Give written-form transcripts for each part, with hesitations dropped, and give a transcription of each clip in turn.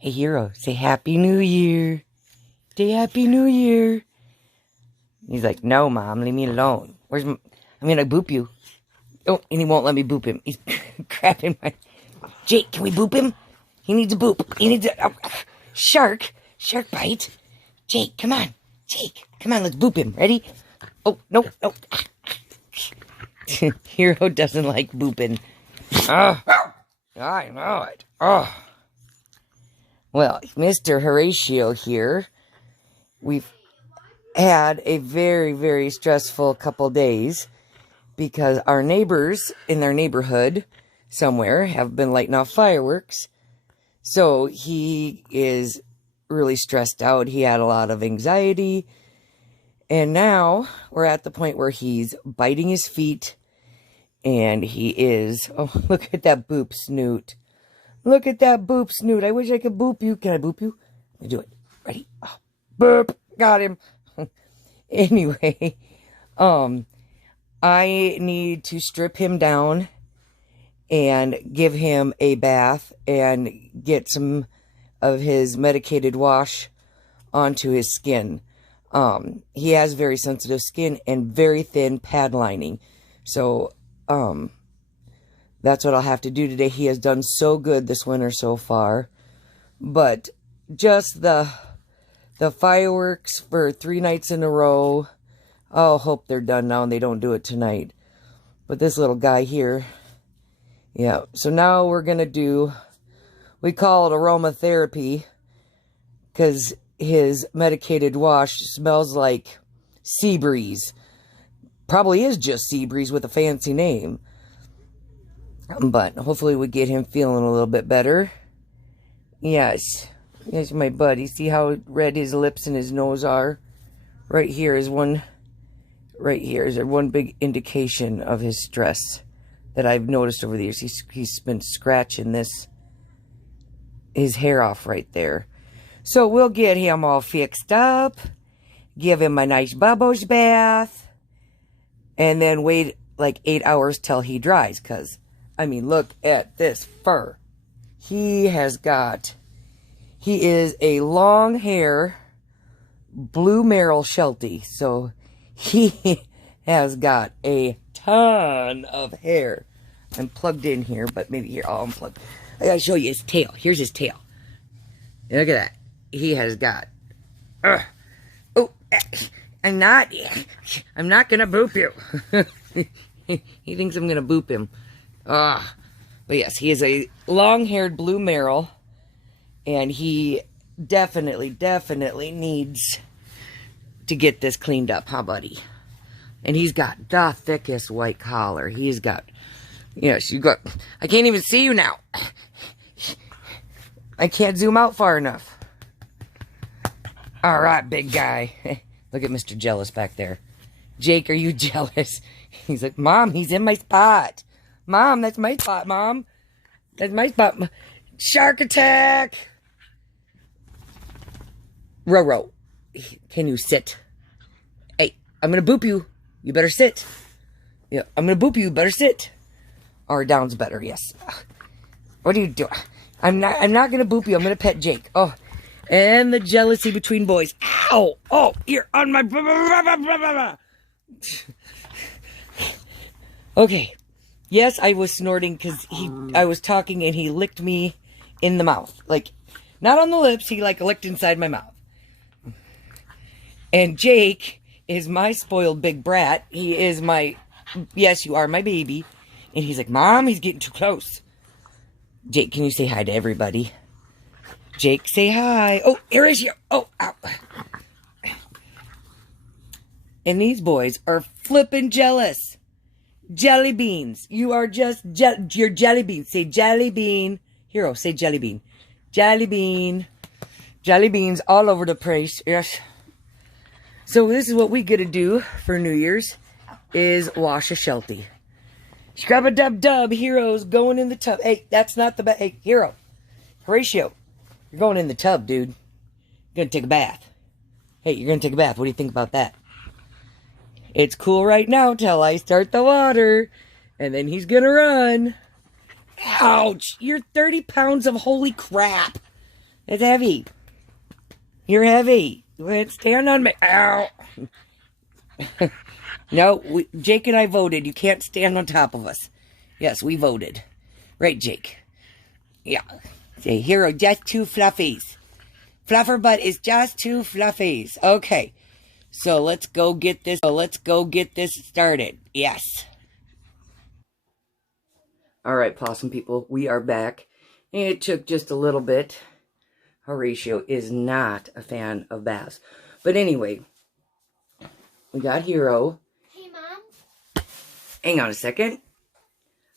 Hey, Hero, say Happy New Year. Say Happy New Year. He's like, no, Mom, leave me alone. I'm gonna boop you. Oh, and he won't let me boop him. He's grabbing my... Jake, can we boop him? He needs a boop. He needs a... Shark bite. Jake, come on. Jake, come on, let's boop him. Ready? Oh, no. Hero doesn't like booping. Oh, I know it. Oh. Well, Mr. Horatio here, we've had a very, very stressful couple days because our neighbors in their neighborhood somewhere have been lighting off fireworks. So he is really stressed out. He had a lot of anxiety. And now we're at the point where he's biting his feet. And he is... Oh, look at that boop snoot. Look at that boop snoot. I wish I could boop you. Can I boop you? Let me do it. Ready? Oh, boop. Got him. Anyway, I need to strip him down and give him a bath and get some of his medicated wash onto his skin. He has very sensitive skin and very thin pad lining. So, that's what I'll have to do today. He has done so good this winter so far. But just the fireworks for 3 nights in a row. I'll hope they're done now and they don't do it tonight. But this little guy here. Yeah. So now we're going to do, we call it aromatherapy. Because his medicated wash smells like sea breeze. Probably is just sea breeze with a fancy name. But hopefully we get him feeling a little bit better. Yes. Yes, my buddy. See how red his lips and his nose are? Right here is one... Right here is one big indication of his stress that I've noticed over the years. He's been scratching his hair off right there. So we'll get him all fixed up. Give him a nice bubbles bath. And then wait like 8 hours till he dries. Because, I mean, look at this fur. He is a long hair blue Merle Sheltie. So he has got a ton of hair. I'm plugged in here, but maybe here I'll unplug. I gotta show you his tail. Here's his tail. Look at that. He has got... Oh, I'm not gonna boop you. He thinks I'm gonna boop him. But yes, he is a long-haired blue Merle. And he definitely needs to get this cleaned up, huh, buddy? And he's got the thickest white collar. He's got... Yes, you got... I can't even see you now. I can't zoom out far enough. All right, big guy. Look at Mr. Jealous back there. Jake, are you jealous? He's like, Mom, he's in my spot. Mom, that's my spot, Mom. That's my spot. Shark attack. Roro, can you sit? Hey, I'm going to boop you. You better sit. Yeah, I'm going to boop you. You better sit. Or down's better, yes. What are you doing? I'm not going to boop you. I'm going to pet Jake. Oh, and the jealousy between boys. Ow! Oh, you're on my... Okay. Yes, I was snorting because I was talking and he licked me in the mouth. Like, not on the lips. He, like, licked inside my mouth. And Jake is my spoiled big brat. He is my... Yes, you are my baby. And he's like, Mom, he's getting too close. Jake, can you say hi to everybody? Jake, say hi. Oh, here is you. Oh, ow. And these boys are flipping jealous. Jelly beans. You are just... you're jelly beans. Say jelly bean. Hero, say jelly bean. Jelly bean. Jelly beans all over the place. Yes. So this is what we get to do for New Year's. Is wash a Sheltie. Scrub-a-dub-dub, Hero's going in the tub. Hey, that's not the bad. Hey, Hero. Horatio. You're going in the tub, dude. You're going to take a bath. Hey, you're going to take a bath. What do you think about that? It's cool right now till I start the water. And then he's going to run. Ouch. You're 30 pounds of holy crap. It's heavy. You're heavy. Let's stand on me. Ow. No, Jake and I voted. You can't stand on top of us. Yes, we voted. Right, Jake? Yeah. Say, Hero, just two fluffies. Fluffer butt is just two fluffies. Okay. So let's go get this. Started. Yes. All right, possum people, we are back. It took just a little bit. Horatio is not a fan of baths. But anyway, we got Hero. Hey, Mom. Hang on a second.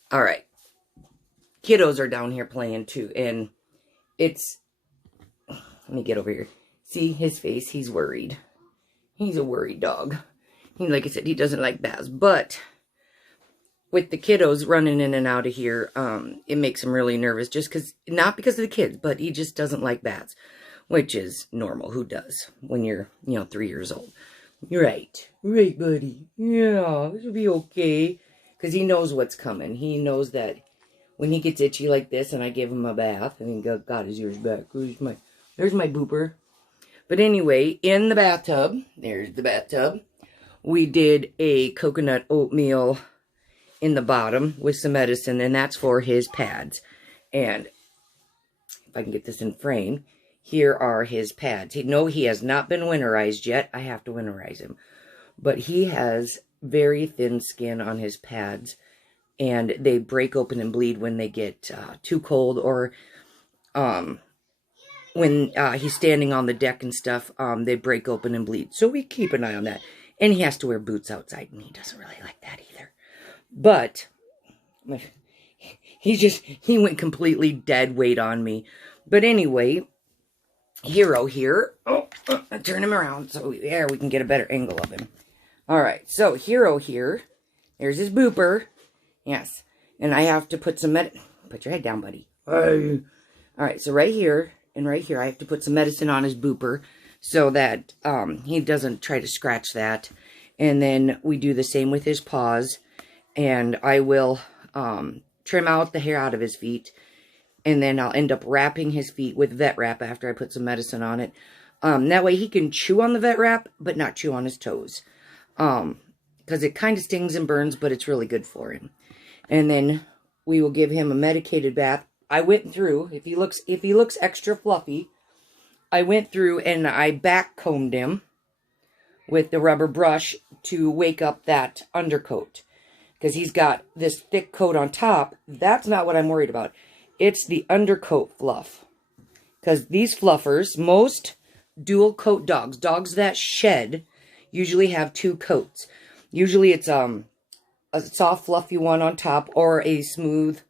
All right. Kiddos are down here playing too. And it's... Let me get over here. See his face? He's worried. He's a worried dog. Like I said, he doesn't like baths. But with the kiddos running in and out of here, it makes him really nervous. Just because, not because of the kids, but he just doesn't like baths. Which is normal. Who does? When you're, 3 years old. Right. Right, buddy. Yeah, this will be okay. Because he knows what's coming. He knows that when he gets itchy like this and I give him a bath, and he got his ears back. There's my booper. But anyway, in the bathtub, there's the bathtub, we did a coconut oatmeal in the bottom with some medicine, and that's for his pads. And if I can get this in frame, here are his pads. He has not been winterized yet. I have to winterize him. But he has very thin skin on his pads, and they break open and bleed when they get too cold, or when he's standing on the deck and stuff, they break open and bleed. So we keep an eye on that. And he has to wear boots outside, and he doesn't really like that either. But he went completely dead weight on me. But anyway, Hero here. Oh, turn him around so there we can get a better angle of him. All right, so Hero here. There's his booper. Yes. And I have to put some Put your head down, buddy. All right, so right here and right here, I have to put some medicine on his booper so that he doesn't try to scratch that. And then we do the same with his paws. And I will trim out the hair out of his feet. And then I'll end up wrapping his feet with vet wrap after I put some medicine on it. That way he can chew on the vet wrap, but not chew on his toes. Because it kind of stings and burns, but it's really good for him. And then we will give him a medicated bath. I went through, if he looks extra fluffy, I went through and I back combed him with the rubber brush to wake up that undercoat. Because he's got this thick coat on top. That's not what I'm worried about. It's the undercoat fluff. Because these fluffers, most dual coat dogs that shed, usually have two coats. Usually it's a soft fluffy one on top or a smooth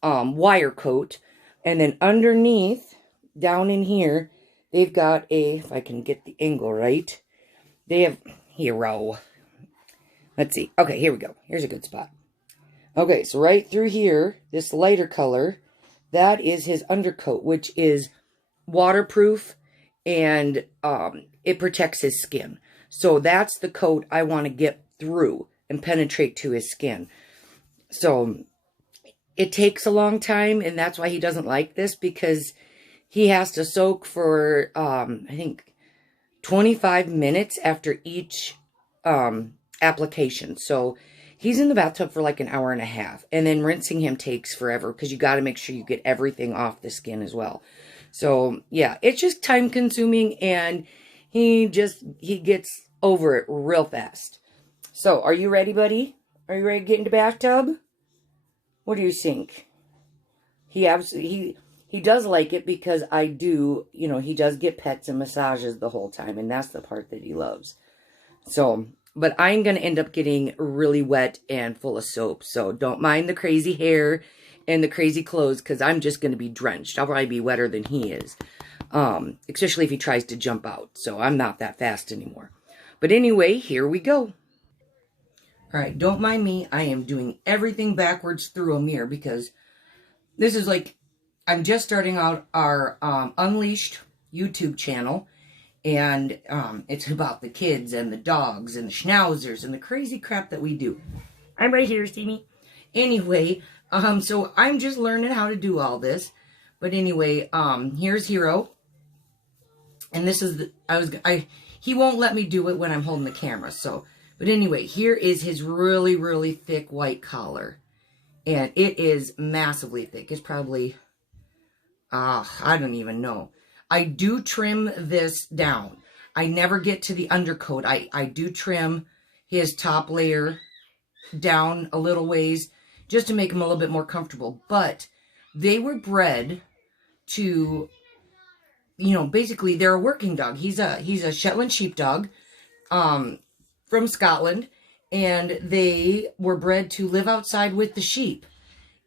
wire coat. And then underneath, down in here, they've got if I can get the angle right, they have, Hero. Let's see. Okay, here we go. Here's a good spot. Okay, so right through here, this lighter color, that is his undercoat, which is waterproof and it protects his skin. So that's the coat I want to get through and penetrate to his skin. So it takes a long time, and that's why he doesn't like this, because he has to soak for, I think, 25 minutes after each application. So he's in the bathtub for like an hour and a half, and then rinsing him takes forever because you got to make sure you get everything off the skin as well. So yeah, it's just time consuming, and he gets over it real fast. So are you ready, buddy? Are you ready to get into the bathtub? What do you think? He does like it because I do, he does get pets and massages the whole time, and that's the part that he loves. So, but I'm going to end up getting really wet and full of soap. So don't mind the crazy hair and the crazy clothes, because I'm just going to be drenched. I'll probably be wetter than he is. Especially if he tries to jump out. So I'm not that fast anymore. But anyway, here we go. All right, don't mind me. I am doing everything backwards through a mirror because this is like, I'm just starting out our Unleashed YouTube channel. And it's about the kids and the dogs and the schnauzers and the crazy crap that we do. I'm right here, see me? Anyway, so I'm just learning how to do all this. But anyway, here's Hero. And this is he won't let me do it when I'm holding the camera. So, but anyway, here is his really, really thick white collar. And it is massively thick. It's probably, I don't even know. I do trim this down. I never get to the undercoat. I do trim his top layer down a little ways just to make him a little bit more comfortable. But they were bred to, you know, basically they're a working dog. He's a Shetland sheepdog from Scotland, and they were bred to live outside with the sheep.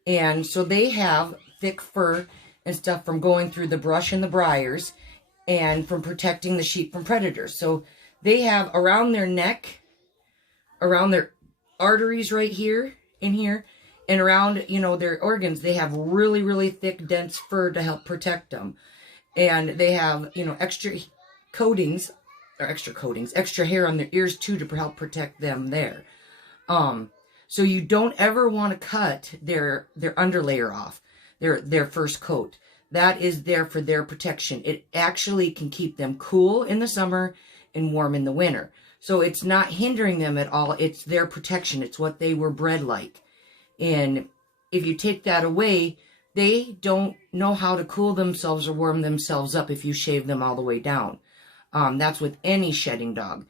And so they have thick fur and stuff from going through the brush and the briars and from protecting the sheep from predators. So they have around their neck, around their arteries right here, in here, and around, you know, their organs, they have really, really thick, dense fur to help protect them. And they have, you know, extra hair on their ears too to help protect them there. So you don't ever want to cut their underlayer off, their first coat. That is there for their protection. It actually can keep them cool in the summer and warm in the winter. So it's not hindering them at all. It's their protection. It's what they were bred like. And if you take that away, they don't know how to cool themselves or warm themselves up if you shave them all the way down. That's with any shedding dog.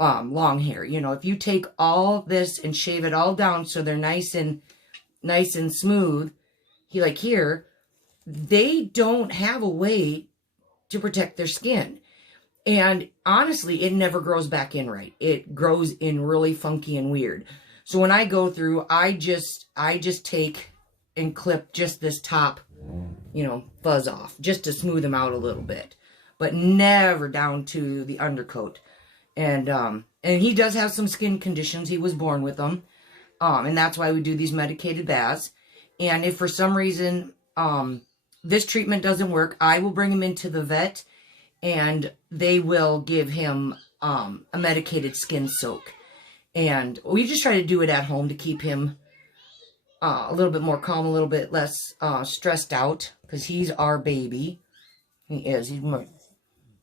Long hair. You know, if you take all this and shave it all down so they're nice and smooth, here, they don't have a way to protect their skin. And honestly, it never grows back in right. It grows in really funky and weird. So when I go through, I just take and clip just this top, you know, fuzz off, just to smooth them out a little bit, but never down to the undercoat. And he does have some skin conditions. He was born with them. And that's why we do these medicated baths. And if for some reason, this treatment doesn't work, I will bring him into the vet and they will give him, a medicated skin soak. And we just try to do it at home to keep him, a little bit more calm, a little bit less, stressed out, because he's our baby. He is.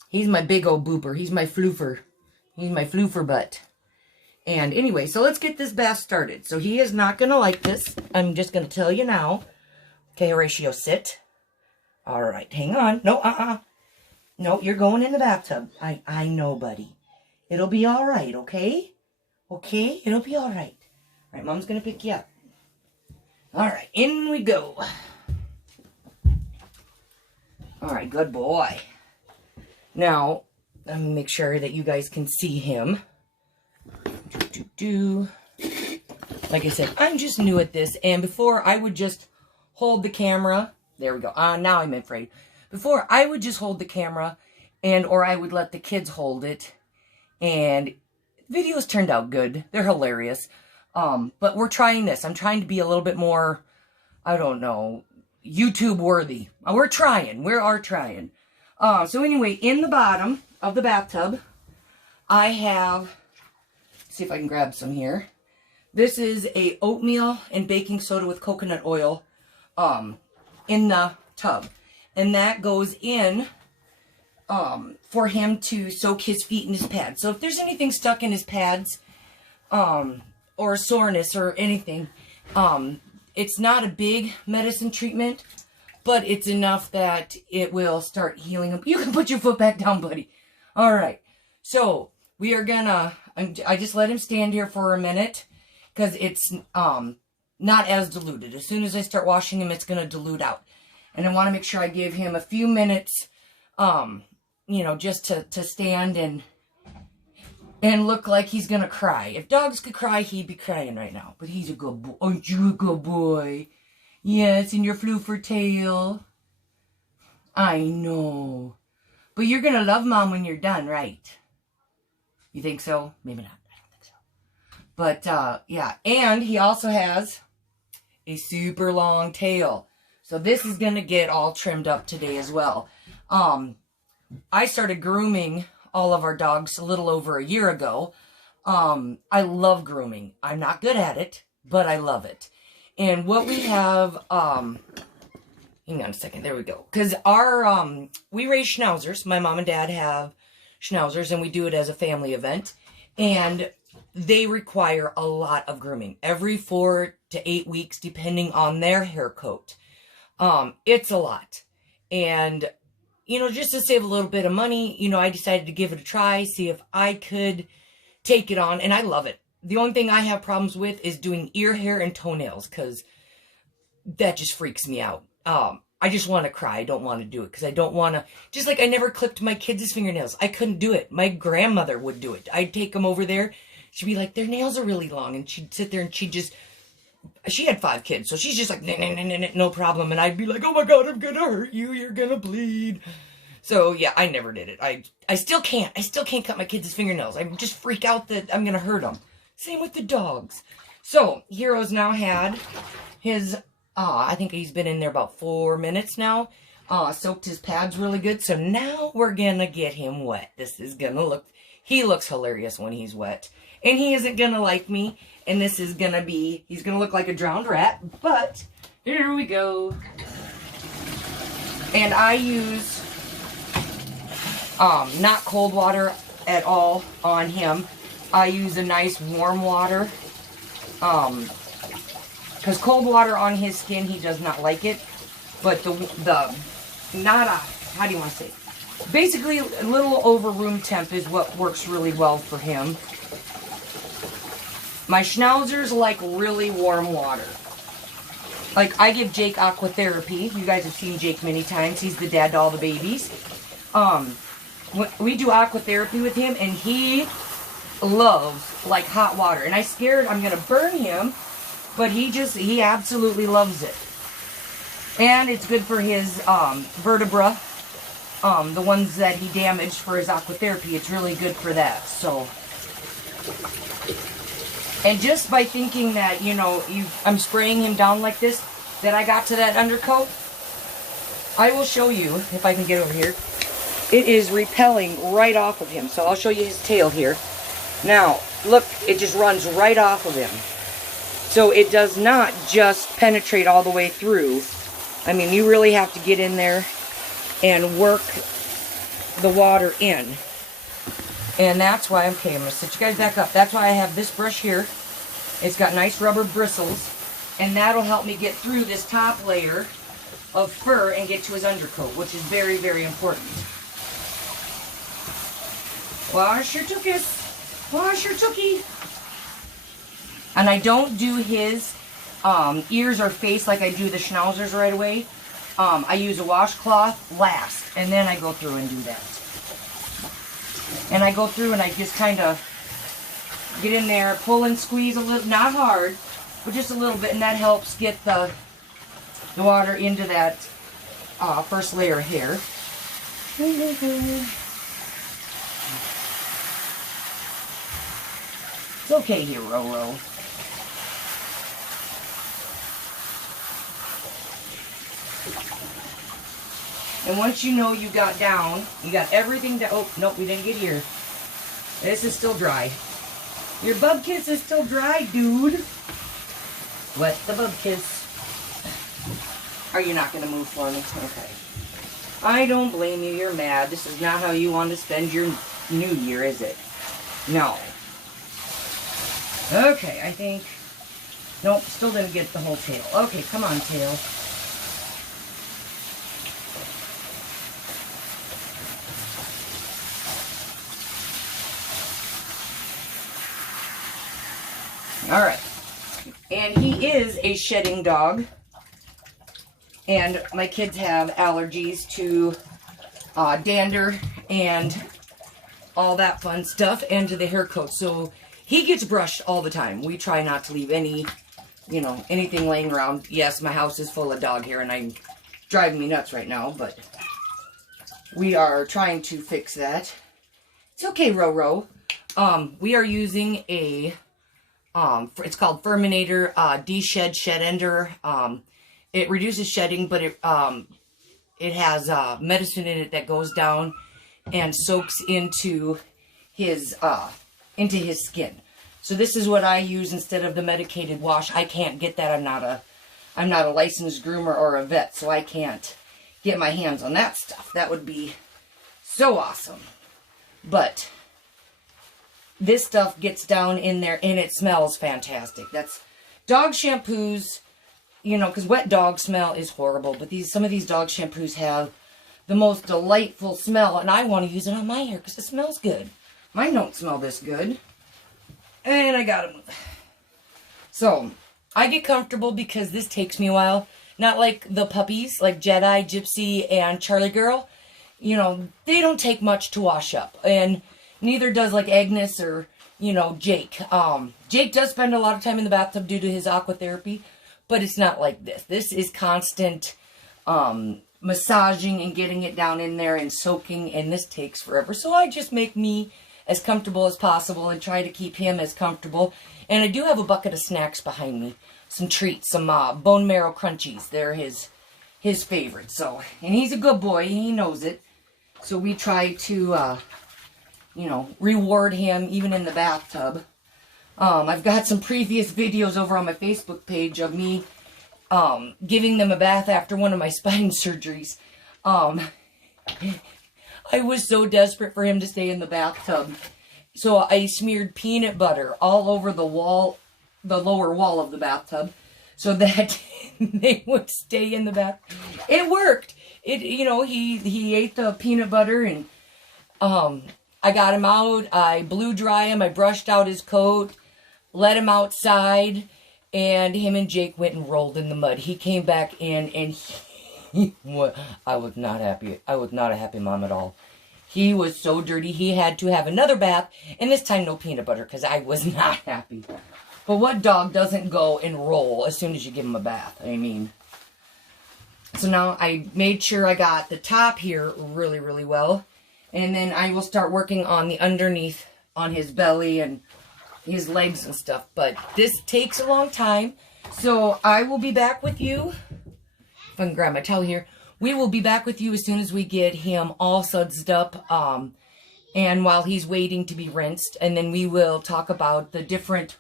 He's my big old booper. He's my floofer. He's my floofer butt. And anyway, so let's get this bath started. So he is not going to like this. I'm just going to tell you now. Okay, Horatio, sit. All right, hang on. No, No, you're going in the bathtub. I know, buddy. It'll be all right, okay? Okay, it'll be all right. All right, Mom's going to pick you up. All right, in we go. All right, good boy. Now, let me make sure that you guys can see him. Like I said, I'm just new at this. And before, I would just hold the camera. There we go. Now I'm afraid. Before, I would just hold the camera, or I would let the kids hold it. And videos turned out good. They're hilarious. But we're trying this. I'm trying to be a little bit more, I don't know, YouTube worthy. We're trying. We are trying. So anyway, in the bottom of the bathtub, I have, let's see if I can grab some here. This is a oatmeal and baking soda with coconut oil in the tub. And that goes in for him to soak his feet in his pads. So if there's anything stuck in his pads, or soreness or anything, it's not a big medicine treatment, but it's enough that it will start healing him. You can put your foot back down, buddy. All right. So we are gonna, I just let him stand here for a minute because it's not as diluted. As soon as I start washing him, it's going to dilute out. And I want to make sure I give him a few minutes, you know, just to stand and look like he's going to cry. If dogs could cry, he'd be crying right now. But he's a good boy. Aren't you a good boy? Yes, and your floofer tail. I know. But you're going to love Mom when you're done, right? You think so? Maybe not. I don't think so. But, yeah. And he also has a super long tail. So this is going to get all trimmed up today as well. I started grooming all of our dogs a little over a year ago. I love grooming. I'm not good at it, but I love it. And what we have, hang on a second, there we go. Because our, we raise schnauzers. My mom and dad have schnauzers, and we do it as a family event. And they require a lot of grooming. Every 4 to 8 weeks, depending on their hair coat. It's a lot. And, you know, just to save a little bit of money, you know, I decided to give it a try, see if I could take it on, and I love it. The only thing I have problems with is doing ear hair and toenails, because that just freaks me out. I just want to cry. I don't want to do it, because I don't want to, just like I never clipped my kids' fingernails. I couldn't do it. My grandmother would do it. I'd take them over there. She'd be like, their nails are really long, and she'd sit there and she had 5 kids, so she's just like, nah, nah, nah, nah, no problem. And I'd be like, oh my God, I'm gonna hurt you. You're gonna bleed. So yeah, I never did it. I still can't. I still can't cut my kids' fingernails. I just freak out that I'm gonna hurt them. Same with the dogs. So Hero's now had his, I think he's been in there about 4 minutes now. Soaked his pads really good. So now we're gonna get him wet. This is gonna look, he looks hilarious when he's wet. And he isn't gonna like me. And this is gonna be, he's gonna look like a drowned rat. But here we go. And I use not cold water at all on him. I use a nice warm water. Because cold water on his skin, he does not like it. But how do you want to say it? Basically, a little over room temp is what works really well for him. My schnauzers like really warm water. Like, I give Jake aquatherapy. You guys have seen Jake many times. He's the dad to all the babies. We do aquatherapy with him, and he loves, like, hot water. And I'm scared I'm going to burn him, but he absolutely loves it. And it's good for his vertebra, the ones that he damaged for his aquatherapy. It's really good for that, so. And just by thinking that, you know, I'm spraying him down like this, that I got to that undercoat, I will show you, if I can get over here. It is repelling right off of him. So I'll show you his tail here. Now, look, it just runs right off of him. So it does not just penetrate all the way through. I mean, you really have to get in there and work the water in. And that's why, okay, I'm going to sit you guys back up. That's why I have this brush here. It's got nice rubber bristles. And that'll help me get through this top layer of fur and get to his undercoat, which is very, very important. Wash your tookies. Wash your tookie. And I don't do his ears or face like I do the schnauzers right away. I use a washcloth last, and then I go through and do that. And I go through and I just kind of get in there, pull and squeeze a little, not hard, but just a little bit, and that helps get the water into that first layer of hair. It's okay here, Roro. And once you know you got down, you got everything down. Oh, nope, we didn't get here. This is still dry. Your bub kiss is still dry, dude. Wet the bub kiss. Are you not going to move for me? Okay. I don't blame you. You're mad. This is not how you want to spend your new year, is it? No. Okay, I think... Nope, still didn't get the whole tail. Okay, come on, tail. Alright. And he is a shedding dog. And my kids have allergies to dander and all that fun stuff, and to the hair coat. So he gets brushed all the time. We try not to leave any, you know, anything laying around. Yes, my house is full of dog hair, and I'm driving me nuts right now, but we are trying to fix that. It's okay, Roro. We are using a, it's called Furminator De-Shed Shed Ender. It reduces shedding, but it has medicine in it that goes down and soaks into his skin. So this is what I use instead of the medicated wash. I can't get that. I'm not I'm not a licensed groomer or a vet, so I can't get my hands on that stuff. That would be so awesome. But this stuff gets down in there and it smells fantastic. That's dog shampoos, you know, because wet dog smell is horrible. But some of these dog shampoos have the most delightful smell, and I want to use it on my hair because it smells good. Mine don't smell this good. And I got them. So, I get comfortable because this takes me a while. Not like the puppies, like Jedi, Gypsy, and Charlie Girl. You know, they don't take much to wash up. And neither does like Agnes or, you know, Jake. Jake does spend a lot of time in the bathtub due to his aqua therapy. But it's not like this. This is constant massaging and getting it down in there and soaking. And this takes forever. So I just make me as comfortable as possible and try to keep him as comfortable. And I do have a bucket of snacks behind me. Some treats, some bone marrow crunchies. They're his favorite. So, and he's a good boy. He knows it. So we try to, you know, reward him even in the bathtub. I've got some previous videos over on my Facebook page of me giving them a bath after one of my spine surgeries. I was so desperate for him to stay in the bathtub. So I smeared peanut butter all over the wall, the lower wall of the bathtub, so that they would stay in the bath. It worked. You know, he ate the peanut butter, and I got him out. I blew dry him. I brushed out his coat, let him outside, and him and Jake went and rolled in the mud. He came back in, and I was not happy. I was not a happy mom at all. He was so dirty. He had to have another bath, and this time no peanut butter, because I was not happy. But what dog doesn't go and roll as soon as you give him a bath? I mean, so now I made sure I got the top here really, really well. And then I will start working on the underneath, on his belly and his legs and stuff. But this takes a long time. So I will be back with you. If I can grab my towel here. We will be back with you as soon as we get him all sudsed up. And while he's waiting to be rinsed. And then we will talk about the different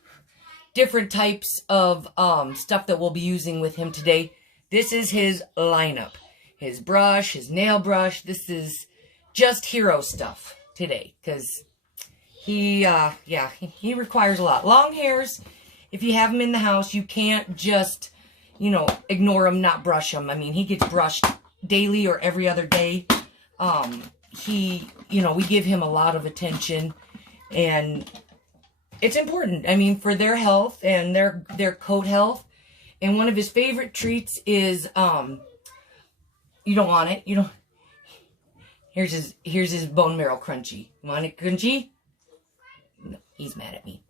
types of stuff that we'll be using with him today. This is his lineup. His brush, his nail brush. This is just hero stuff today. Because he requires a lot. Long hairs, if you have him in the house, you can't just, you know, ignore him, not brush him. I mean, he gets brushed daily or every other day. You know, we give him a lot of attention. And it's important, I mean, for their health and their coat health. And one of his favorite treats is, you don't want it, you don't. Here's his bone marrow crunchy. You want it crunchy? No, he's mad at me.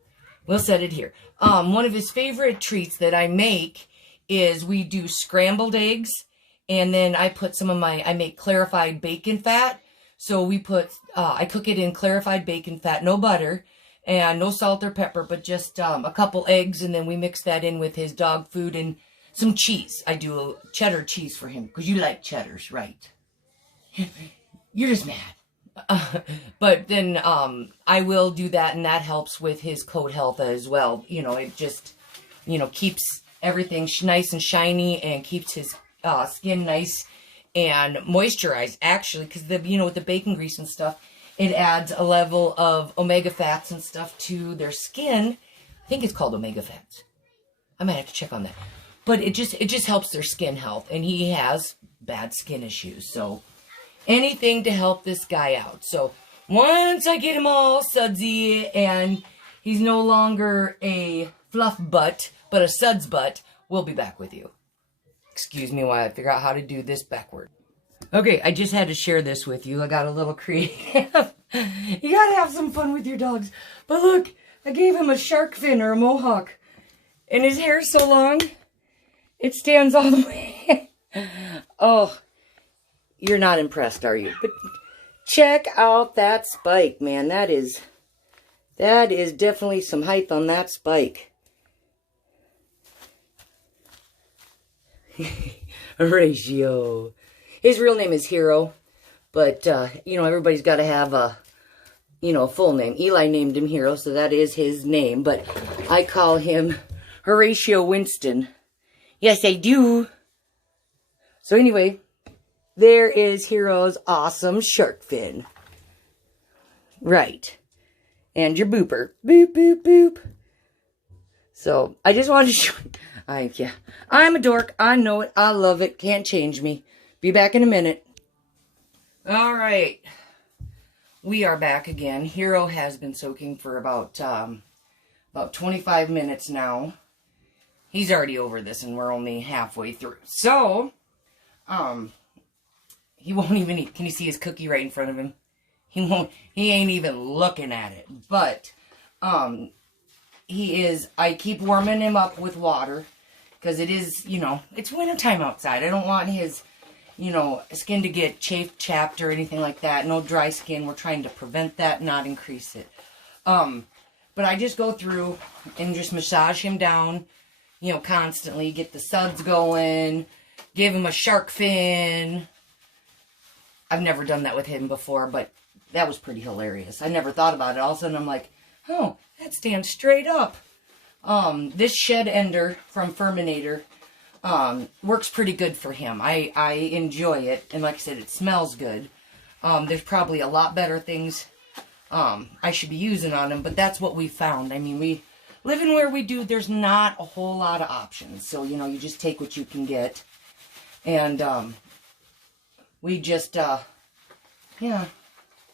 We'll set it here. One of his favorite treats that I make is we do scrambled eggs. And then I put I make clarified bacon fat. So we put, I cook it in clarified bacon fat, no butter. And no salt or pepper, but just a couple eggs, and then we mix that in with his dog food and some cheese. I do a cheddar cheese for him, because you like cheddars, right? You're just mad. But then I will do that, and that helps with his coat health as well. You know, it just, you know, keeps everything nice and shiny, and keeps his skin nice and moisturized, actually, because, you know, with the bacon grease and stuff, it adds a level of omega fats and stuff to their skin. I think it's called omega fats. I might have to check on that. But it just helps their skin health. And he has bad skin issues. So anything to help this guy out. So once I get him all sudsy and he's no longer a fluff butt, but a suds butt, we'll be back with you. Excuse me while I figure out how to do this backward. Okay, I just had to share this with you. I got a little creative. You gotta have some fun with your dogs. But look, I gave him a shark fin or a mohawk. And his hair's so long, it stands all the way. Oh, you're not impressed, are you? But check out that spike, man. That is definitely some height on that spike. Horatio. His real name is Hero, but, you know, everybody's got to have a, you know, a full name. Eli named him Hero, so that is his name, but I call him Horatio Winston. Yes, I do. So anyway, there is Hero's awesome shark fin. Right. And your booper. Boop, boop, boop. So, I just wanted to show you. Yeah. I'm a dork. I know it. I love it. Can't change me. Be back in a minute. Alright. We are back again. Hero has been soaking for about 25 minutes now. He's already over this and we're only halfway through. So, he won't even eat. Can you see his cookie right in front of him? He ain't even looking at it. But, I keep warming him up with water. Because it is, it's wintertime outside. I don't want his, skin to get chapped or anything like that. No dry skin. We're trying to prevent that, not increase it. But I just go through and just massage him down, constantly. Get the suds going. Give him a shark fin. I've never done that with him before, but that was pretty hilarious. I never thought about it. All of a sudden, I'm like, oh, that stands straight up. This shed ender from Furminator, works pretty good for him. I enjoy it. And like I said, it smells good. There's probably a lot better things, I should be using on him, but that's what we found. I mean, we living where we do, there's not a whole lot of options. So, you just take what you can get. And, we just,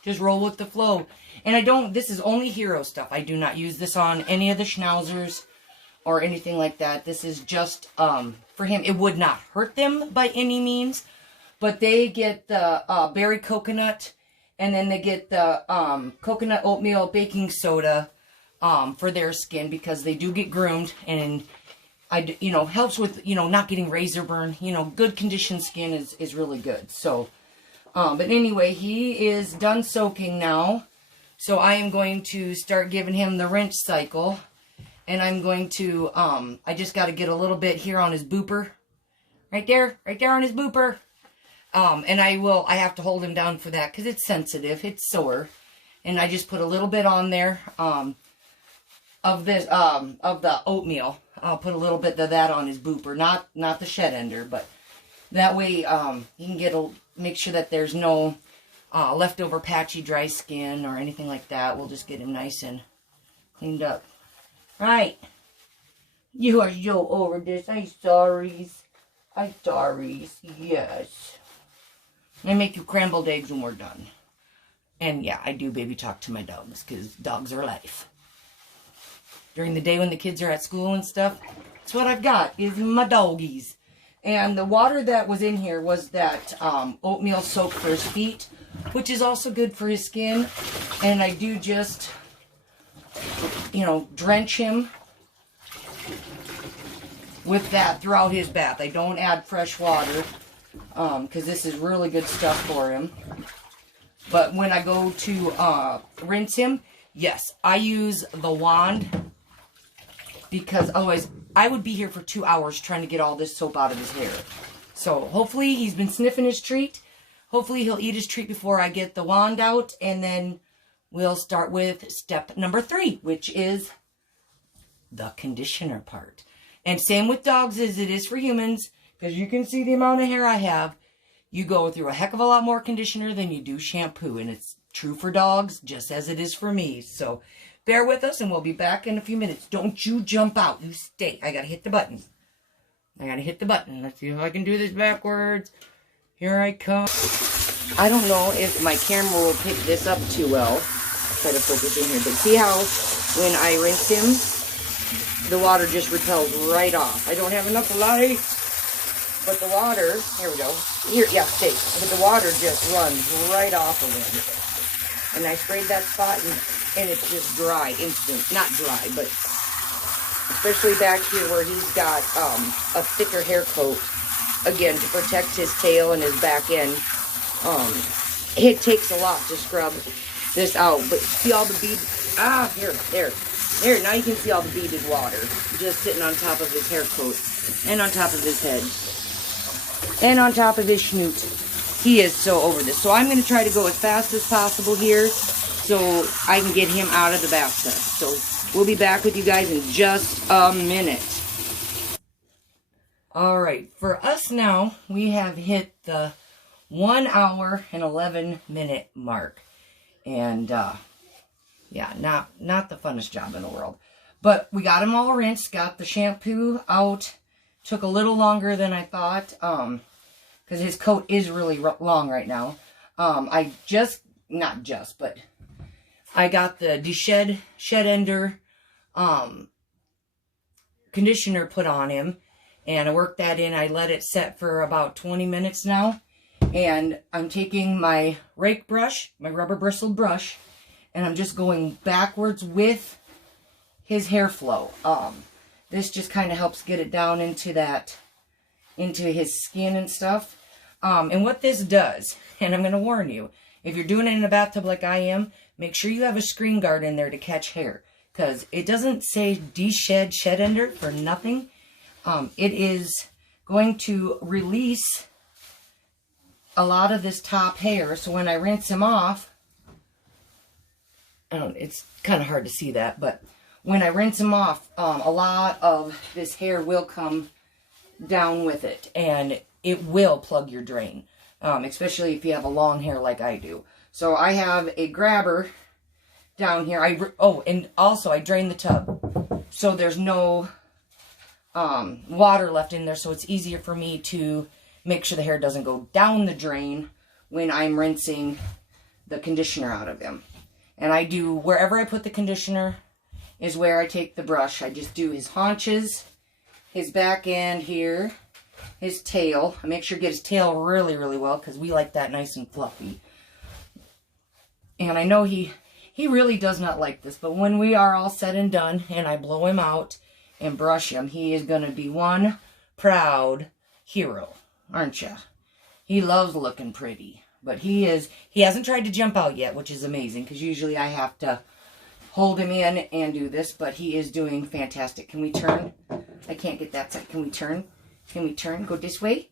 just roll with the flow. And this is only Hero stuff. I do not use this on any of the schnauzers or anything like that. This is just, for him. It would not hurt them by any means. But they get the berry coconut. And then they get the coconut oatmeal baking soda for their skin. Because they do get groomed. And, helps with, not getting razor burn. Good conditioned skin is really good. So, but anyway, he is done soaking now. So I am going to start giving him the rinse cycle. And I'm going to, I just got to get a little bit here on his booper. Right there on his booper. And I have to hold him down for that because it's sensitive. It's sore. And I just put a little bit on there, of the oatmeal. I'll put a little bit of that on his booper. Not the shed ender, but that way, he can make sure that there's no leftover patchy dry skin or anything like that. We'll just get him nice and cleaned up. Right. You are so over this. I'm sorry. Yes. I make you scrambled eggs when we're done. And yeah, I do baby talk to my dogs because dogs are life. During the day when the kids are at school and stuff, that's what I've got is my doggies. And the water that was in here was that oatmeal soak for his feet, which is also good for his skin. And I do just, drench him with that throughout his bath. I don't add fresh water because this is really good stuff for him. But when I go to rinse him, yes, I use the wand because otherwise I would be here for 2 hours trying to get all this soap out of his hair. So hopefully he's been sniffing his treat. Hopefully he'll eat his treat before I get the wand out. And then we'll start with step number 3, which is the conditioner part. And same with dogs as it is for humans. Because you can see the amount of hair I have. You go through a heck of a lot more conditioner than you do shampoo. And it's true for dogs just as it is for me. So bear with us and we'll be back in a few minutes. Don't you jump out. You stay. I gotta hit the button. Let's see if I can do this backwards. Here I come. I don't know if my camera will pick this up too well. Try to focus in here. But see how when I rinse him, the water just repels right off. I don't have enough light. But the water, here we go. Here, yeah, stay. But the water just runs right off of him. And I sprayed that spot and it's just dry, instant. Not dry, but especially back here where he's got a thicker hair coat. Again, to protect his tail and his back end. It takes a lot to scrub this out. But see all the beads? There. Now you can see all the beaded water just sitting on top of his hair coat and on top of his head and on top of his schnoot. He is so over this. So I'm going to try to go as fast as possible here so I can get him out of the bathtub. So we'll be back with you guys in just a minute. All right, for us now, we have hit the 1 hour and 11-minute mark. And, yeah, not the funnest job in the world. But we got them all rinsed, got the shampoo out. Took a little longer than I thought, because his coat is really long right now. I but I got the Shed Ender conditioner put on him, and I worked that in. I let it set for about 20 minutes now, and I'm taking my rake brush, my rubber bristled brush, and I'm just going backwards with his hair flow. This just kind of helps get it down into his skin and stuff. And what this does, and I'm going to warn you, if you're doing it in a bathtub like I am, make sure you have a screen guard in there to catch hair. Because it doesn't say Shed Ender for nothing. It is going to release a lot of this top hair. So when I rinse him off, it's kind of hard to see that, but when I rinse him off, a lot of this hair will come down with it, and it will plug your drain, especially if you have a long hair like I do. So I have a grabber down here. And also I drain the tub, so there's no water left in there, so it's easier for me to make sure the hair doesn't go down the drain when I'm rinsing the conditioner out of him. And I do, wherever I put the conditioner is where I take the brush. I just do his haunches, his back end here, his tail. I make sure to get his tail really, really well, because we like that nice and fluffy. And I know he really does not like this, but when we are all said and done, and I blow him out and brush him, he is going to be one proud hero, aren't you? He loves looking pretty, but he hasn't tried to jump out yet, which is amazing, because usually I have to hold him in and do this, but he is doing fantastic. Can we turn? I can't get that side. Can we turn? Can we turn? Go this way?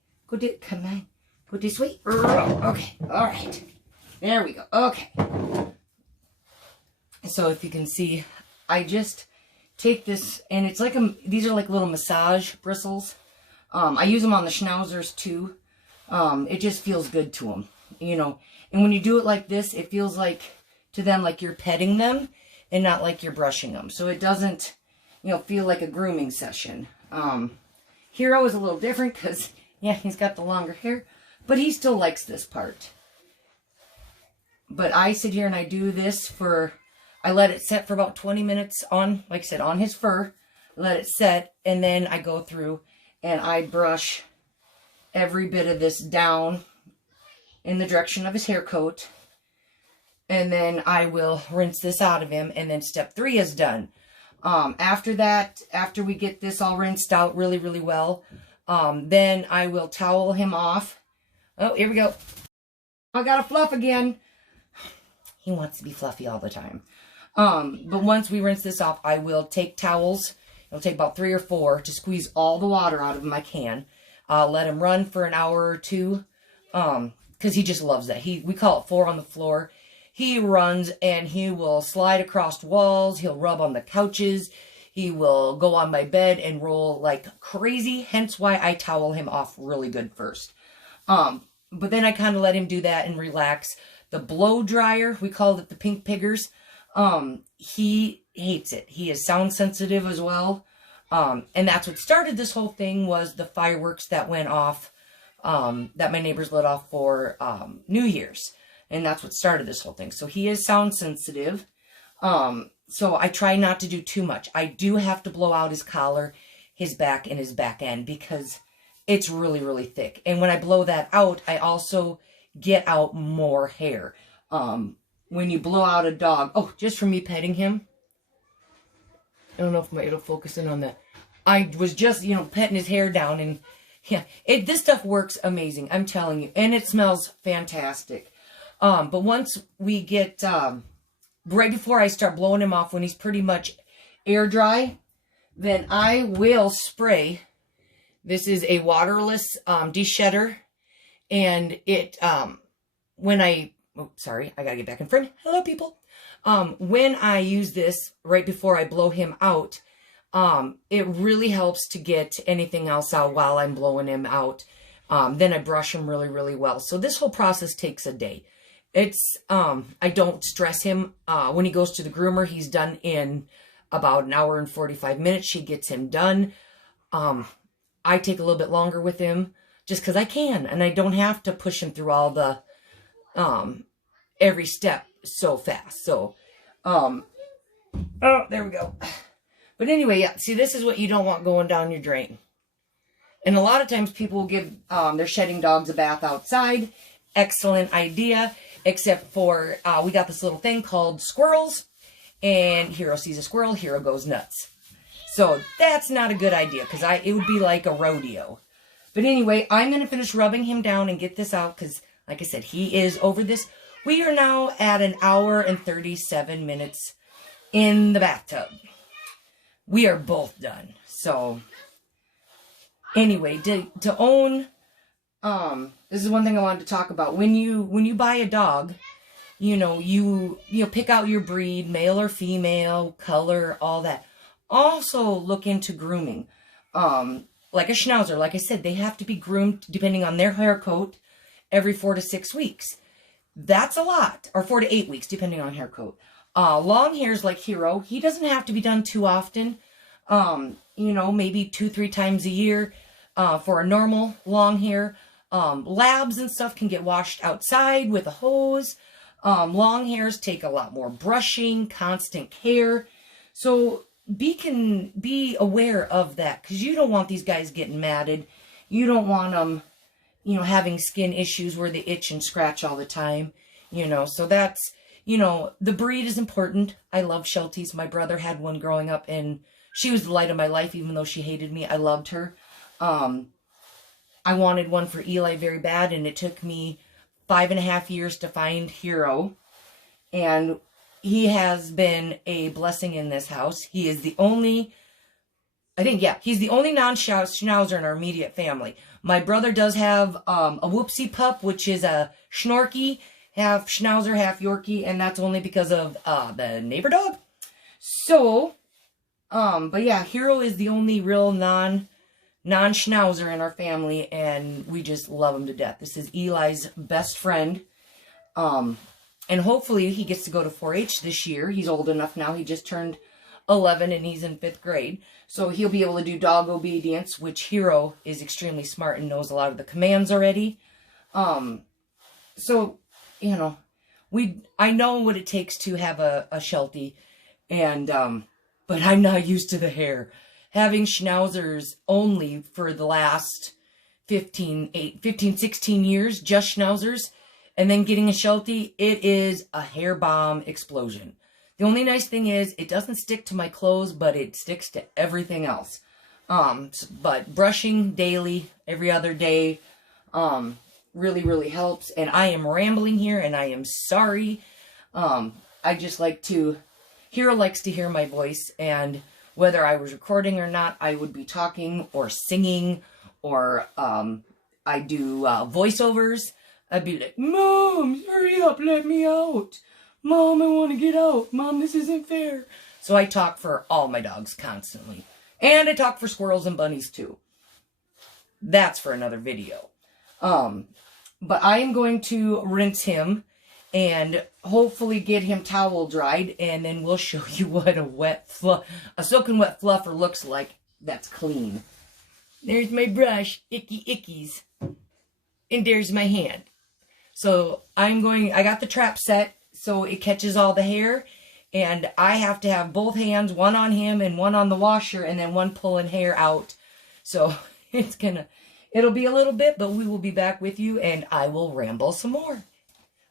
Come on. Go this way? Okay. All right. There we go. Okay. So if you can see, I just take this, and it's like these are like little massage bristles. I use them on the schnauzers too. It just feels good to them, you know. And when you do it like this, it feels like to them like you're petting them and not like you're brushing them. So it doesn't, feel like a grooming session. Hero is a little different because, yeah, he's got the longer hair, but he still likes this part. But I sit here and I do this I let it set for about 20 minutes on, like I said, on his fur. Let it set, and then I go through and I brush every bit of this down in the direction of his hair coat. And then I will rinse this out of him, and then step 3 is done. After that, after we get this all rinsed out really, really well, then I will towel him off. Oh, here we go. I got a fluff again. He wants to be fluffy all the time. But once we rinse this off, I will take towels. It'll take about 3 or 4 to squeeze all the water out of him I can. Let him run for an hour or 2, because he just loves that. We call it 4 on the floor. He runs and he will slide across walls. He'll rub on the couches. He will go on my bed and roll like crazy. Hence why I towel him off really good first. But then I kind of let him do that and relax. The blow dryer, we called it the pink piggers. He hates it. He is sound sensitive as well. And that's what started this whole thing, was the fireworks that went off, that my neighbors lit off for New Year's. And that's what started this whole thing. So he is sound sensitive. So I try not to do too much. I do have to blow out his collar, his back, and his back end, because it's really, really thick. And when I blow that out, I also get out more hair. When you blow out a dog, just from me petting him, I don't know if it'll focus in on that. I was just, petting his hair down, and yeah, this stuff works amazing, I'm telling you. And it smells fantastic. But once we get, right before I start blowing him off, when he's pretty much air dry, then I will spray. This is a waterless de-shedder, and it, sorry, I gotta get back in front. Hello, people. When I use this right before I blow him out, it really helps to get anything else out while I'm blowing him out. Then I brush him really, really well. So this whole process takes a day. It's, I don't stress him. When he goes to the groomer, he's done in about an hour and 45 minutes. She gets him done. I take a little bit longer with him just because I can, and I don't have to push him through all the, every step so fast. So, oh, there we go. But anyway, yeah, see, this is what you don't want going down your drain. And a lot of times people will give their shedding dogs a bath outside. Excellent idea, except for we got this little thing called squirrels. And Hero sees a squirrel, Hero goes nuts. So that's not a good idea because it would be like a rodeo. But anyway, I'm going to finish rubbing him down and get this out because, like I said, he is over this. We are now at an hour and 37 minutes in the bathtub. We are both done. So anyway, to own, this is one thing I wanted to talk about. When you buy a dog, you know, you pick out your breed, male or female, color, all that. Also look into grooming. Like a Schnauzer, like I said, they have to be groomed depending on their hair coat every 4 to 6 weeks. That's a lot, or 4 to 8 weeks, depending on hair coat. Long hairs like Hero, he doesn't have to be done too often. You know, maybe 2-3 times a year for a normal long hair. Labs and stuff can get washed outside with a hose. Long hairs take a lot more brushing, constant care. So be aware of that because you don't want these guys getting matted. You don't want them, you know, having skin issues where they itch and scratch all the time. You know, so that's, you know, the breed is important. I love Shelties. My brother had one growing up, and she was the light of my life, even though she hated me. I loved her. I wanted one for Eli very bad, and it took me 5.5 years to find Hero. And he has been a blessing in this house. He is the only, he's the only non-Schnauzer in our immediate family. My brother does have a Whoopsie pup, which is a Schnorky, half Schnauzer, half Yorkie, and that's only because of the neighbor dog. So, but yeah, Hero is the only real non-Schnauzer in our family, and we just love him to death. This is Eli's best friend, and hopefully he gets to go to 4-H this year. He's old enough now. He just turned 11, and he's in 5th grade, so he'll be able to do dog obedience, which Hero is extremely smart and knows a lot of the commands already. So, you know, I know what it takes to have a Sheltie, and but I'm not used to the hair. Having Schnauzers only for the last 15, 16 years, just Schnauzers, and then getting a Sheltie, it is a hair bomb explosion. The only nice thing is it doesn't stick to my clothes, but it sticks to everything else. But brushing daily, every other day, really, really helps. And I am rambling here, and I am sorry. I just like to, Hero likes to hear my voice, and whether I was recording or not, I would be talking or singing, or I do voiceovers. I'd be like, Mom, hurry up, let me out. Mom, I want to get out. Mom, this isn't fair. So I talk for all my dogs constantly. And I talk for squirrels and bunnies too. That's for another video. But I am going to rinse him and hopefully get him towel dried, and then we'll show you what a soaking wet fluffer looks like that's clean. There's my brush, icky ickies, and there's my hand. So I got the trap set so it catches all the hair, and I have to have both hands, one on him and one on the washer, and then one pulling hair out. So it'll be a little bit, but we will be back with you, and I will ramble some more.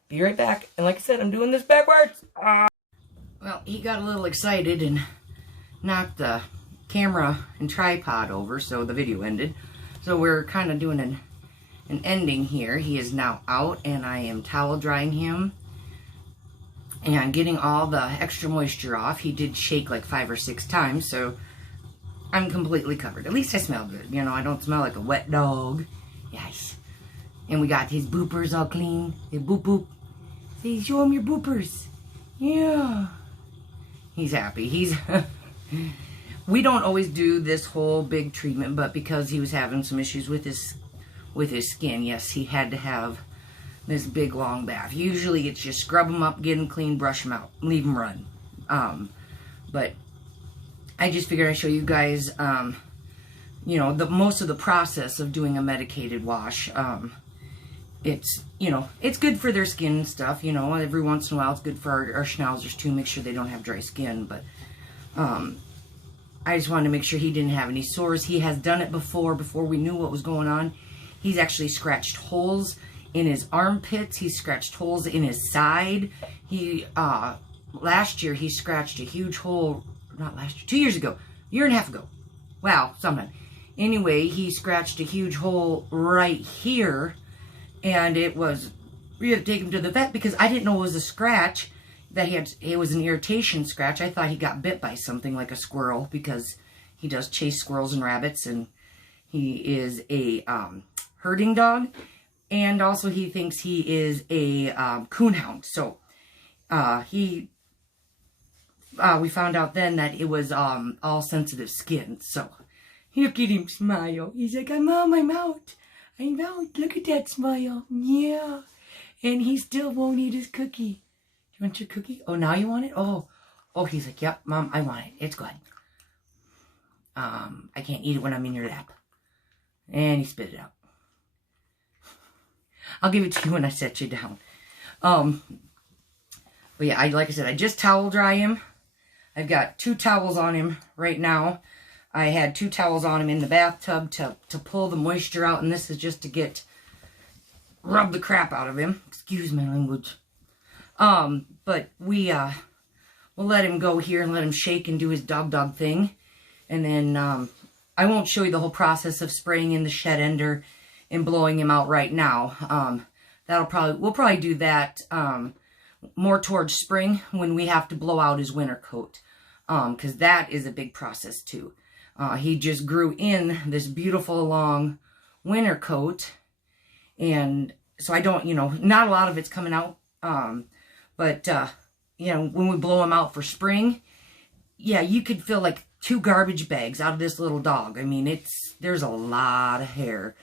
Be right back. And like I said, I'm doing this backwards. Well, he got a little excited and knocked the camera and tripod over, so the video ended. So we're kind of doing an ending here. He is now out, and I am towel drying him and getting all the extra moisture off. He did shake like 5 or 6 times, so I'm completely covered. At least I smell good. You know, I don't smell like a wet dog. Yes. And we got his boopers all clean. Hey, boop, boop. Say, show him your boopers. Yeah. He's happy. we don't always do this whole big treatment, but because he was having some issues with his skin, yes, he had to have this big long bath. Usually it's just scrub him up, get him clean, brush him out, leave him run. But I just figured I'd show you guys, you know, most of the process of doing a medicated wash. It's, you know, it's good for their skin and stuff, you know, every once in a while it's good for our schnauzers too, make sure they don't have dry skin, but, I just wanted to make sure he didn't have any sores. He has done it before we knew what was going on. He's actually scratched holes in his armpits. He scratched holes in his side. He, last year, he scratched a huge hole, not last year, 2 years ago, year and a half ago. Wow, sometime. Anyway, he scratched a huge hole right here, and we had to take him to the vet because I didn't know it was a scratch. That it was an irritation scratch. I thought he got bit by something like a squirrel because he does chase squirrels and rabbits, and he is a herding dog, and also he thinks he is a coonhound. So we found out then that it was all sensitive skin. So look at him smile. He's like, I'm out. I'm out. Look at that smile. Yeah. And he still won't eat his cookie. You want your cookie? Oh, now you want it? Oh, he's like, yep, Mom, I want it. It's good. I can't eat it when I'm in your lap. And he spit it out. I'll give it to you when I set you down. But yeah, like I said, I just towel dry him. I've got 2 towels on him right now. I had 2 towels on him in the bathtub to pull the moisture out, and this is just to rub the crap out of him. Excuse my language. But we'll let him go here and let him shake and do his dog thing. And then, I won't show you the whole process of spraying in the shed ender and blowing him out right now. We'll probably do that, more towards spring when we have to blow out his winter coat. 'Cause that is a big process too. He just grew in this beautiful long winter coat. And so I don't, you know, not a lot of it's coming out. But, you know, when we blow him out for spring, yeah, you could feel like 2 garbage bags out of this little dog. I mean, there's a lot of hair.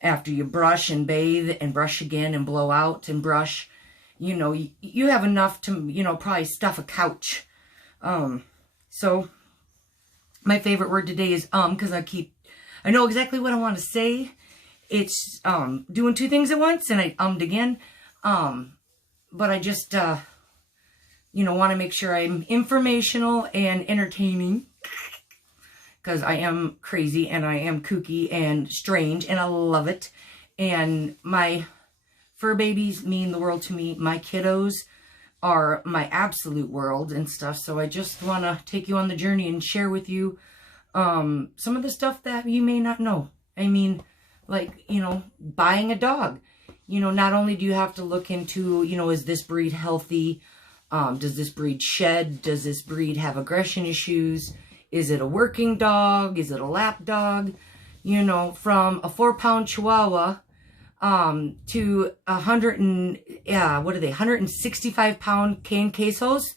After you brush and bathe and brush again and blow out and brush, you know, you have enough to, you know, probably stuff a couch. So my favorite word today is, because I know exactly what I want to say. It's, doing 2 things at once, and I ummed again. But I just, you know, want to make sure I'm informational and entertaining. Because I am crazy and I am kooky and strange and I love it. And my fur babies mean the world to me. My kiddos are my absolute world and stuff. So I just want to take you on the journey and share with you some of the stuff that you may not know. I mean, like, you know, buying a dog. You know, not only do you have to look into, you know, is this breed healthy? Does this breed shed? Does this breed have aggression issues? Is it a working dog? Is it a lap dog? You know, from a 4-pound Chihuahua to 165-pound cane quesos.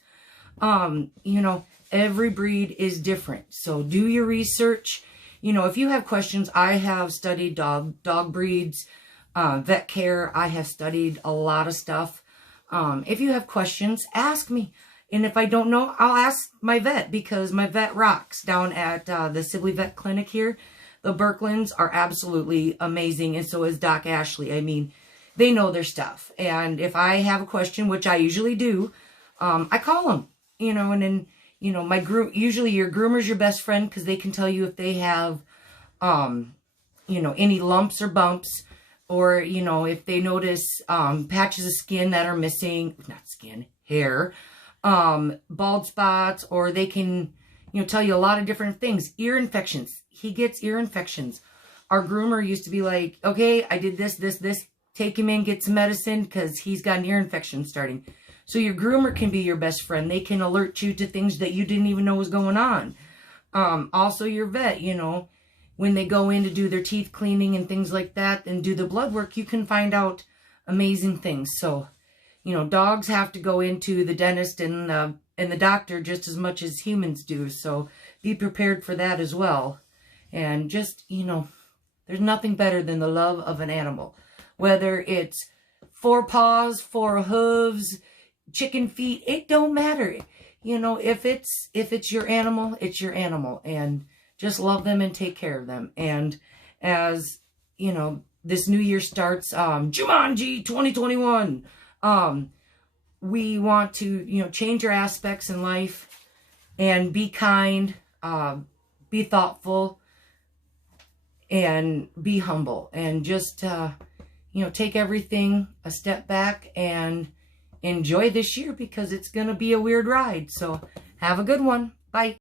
You know, every breed is different. So do your research. You know, if you have questions, I have studied dog breeds. Vet care, I have studied a lot of stuff. If you have questions, ask me. And if I don't know, I'll ask my vet, because my vet rocks down at the Sibley Vet Clinic here. The Berklands are absolutely amazing, and so is Doc Ashley. I mean, they know their stuff. And if I have a question, which I usually do, I call them, you know, and then, you know, usually your groomer's your best friend, because they can tell you if they have, you know, any lumps or bumps, or, you know, if they notice patches of skin that are missing, not skin, hair, bald spots, or they can, you know, tell you a lot of different things. Ear infections. He gets ear infections. Our groomer used to be like, okay, I did this, take him in, get some medicine, because he's got an ear infection starting. So your groomer can be your best friend. They can alert you to things that you didn't even know was going on. Also your vet, you know, when they go in to do their teeth cleaning and things like that and do the blood work, you can find out amazing things. So, you know, dogs have to go into the dentist and the doctor just as much as humans do. So be prepared for that as well. And just, you know, there's nothing better than the love of an animal. Whether it's 4 paws, 4 hooves, chicken feet, it don't matter. You know, if it's your animal, it's your animal. And just love them and take care of them. And as, you know, this new year starts, Jumanji 2021, we want to, you know, change our aspects in life and be kind, be thoughtful, and be humble. And just, you know, take everything a step back and enjoy this year, because it's going to be a weird ride. So have a good one. Bye.